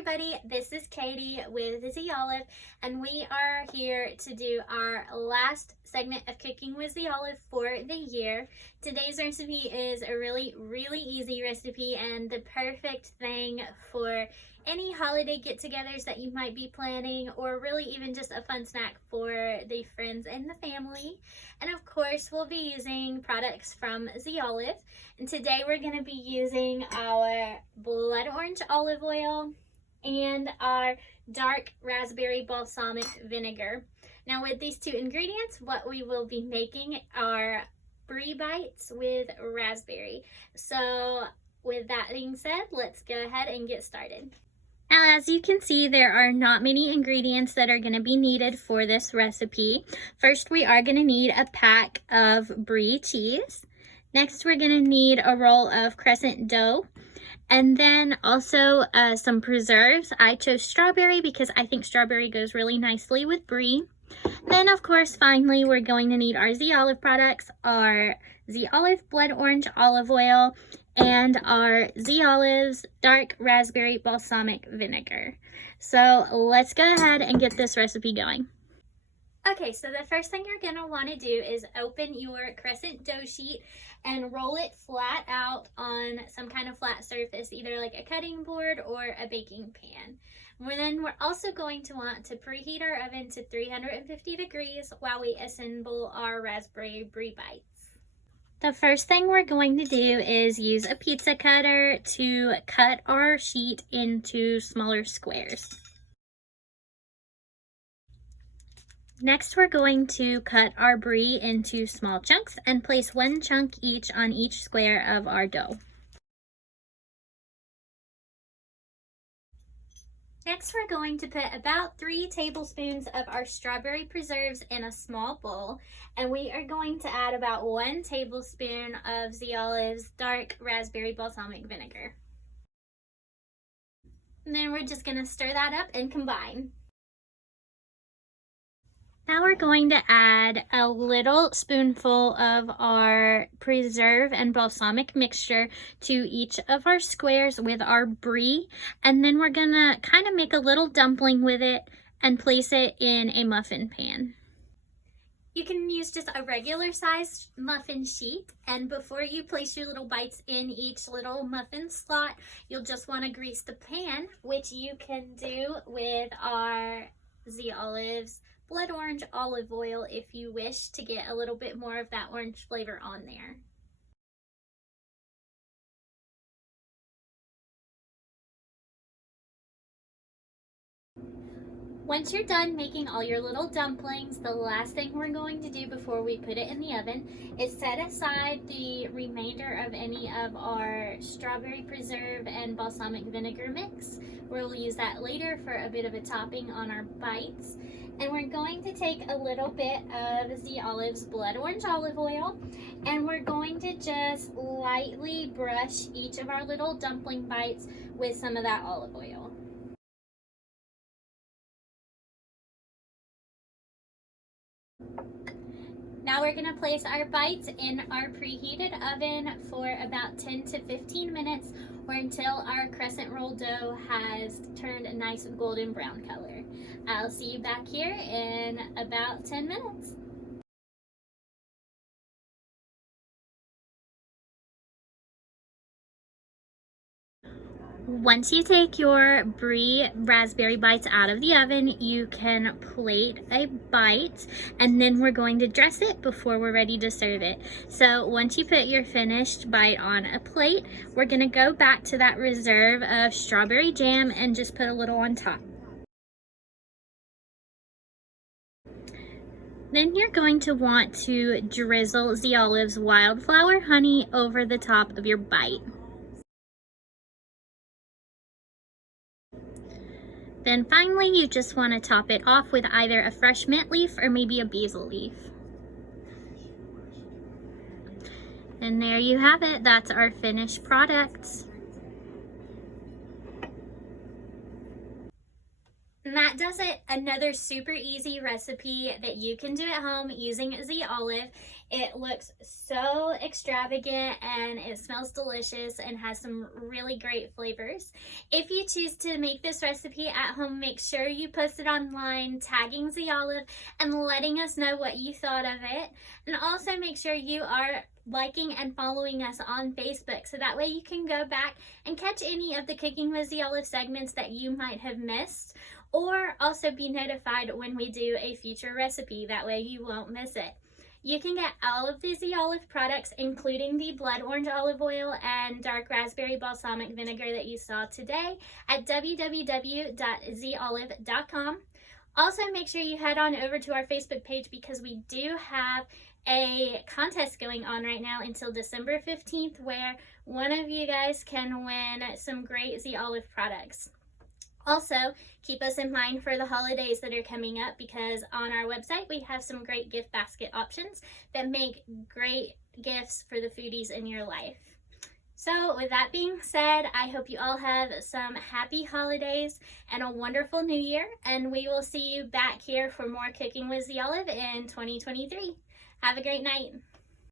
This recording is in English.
everybody, this is Katie with Z Olive, and we are here to do our last segment of Cooking with Z Olive for the year. Today's recipe is a really easy recipe and the perfect thing for any holiday get-togethers that you might be planning, or really even just a fun snack for the friends and the family. And of course, we'll be using products from Z Olive. And today we're going to be using our blood orange olive oil and our dark raspberry balsamic vinegar. Now with these two ingredients, what we will be making are Brie bites with raspberry. So with that being said, let's go ahead and get started. Now, as you can see, there are not many ingredients that are going to be needed for this recipe. First, we are going to need a pack of Brie cheese. Next, we're going to need a roll of Crescent dough. And then also some preserves. I chose strawberry because I think strawberry goes really nicely with Brie. Then, of course, finally, we're going to need our Z Olive products, our Z Olive blood orange olive oil, and our Z Olive's dark raspberry balsamic vinegar. So let's go ahead and get this recipe going. Okay, so the first thing you're going to want to do is open your Crescent dough sheet and roll it flat out on some kind of flat surface, either like a cutting board or a baking pan. Then we're also going to want to preheat our oven to 350 degrees while we assemble our raspberry Brie bites. The first thing we're going to do is use a pizza cutter to cut our sheet into smaller squares. Next, we're going to cut our Brie into small chunks and place one chunk each on each square of our dough. Next, we're going to put about 3 tablespoons of our strawberry preserves in a small bowl, and we are going to add about 1 tablespoon of Z Olive's dark raspberry balsamic vinegar. And then we're just going to stir that up and combine. Now we're going to add a little spoonful of our preserve and balsamic mixture to each of our squares with our Brie, and then we're gonna kind of make a little dumpling with it and place it in a muffin pan. You can use just a regular sized muffin sheet, and before you place your little bites in each little muffin slot, you'll just want to grease the pan, which you can do with our Z Olive's blood orange olive oil if you wish to get a little bit more of that orange flavor on there. Once you're done making all your little dumplings, the last thing we're going to do before we put it in the oven is set aside the remainder of any of our strawberry preserve and balsamic vinegar mix. We'll use that later for a bit of a topping on our bites. And we're going to take a little bit of Z Olive's blood orange olive oil, and we're going to just lightly brush each of our little dumpling bites with some of that olive oil. Now we're going to place our bites in our preheated oven for about 10 to 15 minutes, or until our crescent roll dough has turned a nice golden brown color. I'll see you back here in about 10 minutes. Once you take your Brie raspberry bites out of the oven, you can plate a bite, and then we're going to dress it before we're ready to serve it. So once you put your finished bite on a plate, we're going to go back to that reserve of strawberry jam and just put a little on top. Then you're going to want to drizzle Z Olive's Wildflower honey over the top of your bite. Then finally, you just want to top it off with either a fresh mint leaf or maybe a basil leaf. And there you have it. That's our finished product. And that does it. Another super easy recipe that you can do at home using the olive. It looks so extravagant and it smells delicious and has some really great flavors. If you choose to make this recipe at home, make sure you post it online, tagging the olive and letting us know what you thought of it. And also make sure you are liking and following us on Facebook, so that way you can go back and catch any of the Cooking with the Olive segments that you might have missed, or also be notified when we do a future recipe. That way you won't miss it. You can get all of the Olive products, including the blood orange olive oil and dark raspberry balsamic vinegar that you saw today, at www.zolive.com. Also, make sure you head on over to our Facebook page, because we do have a contest going on right now until December 15th, where one of you guys can win some great Olive products. Also, keep us in mind for the holidays that are coming up, because on our website we have some great gift basket options that make great gifts for the foodies in your life. So with that being said, I hope you all have some happy holidays and a wonderful new year, and we will see you back here for more Cooking with the Olive in 2023. Have a great night.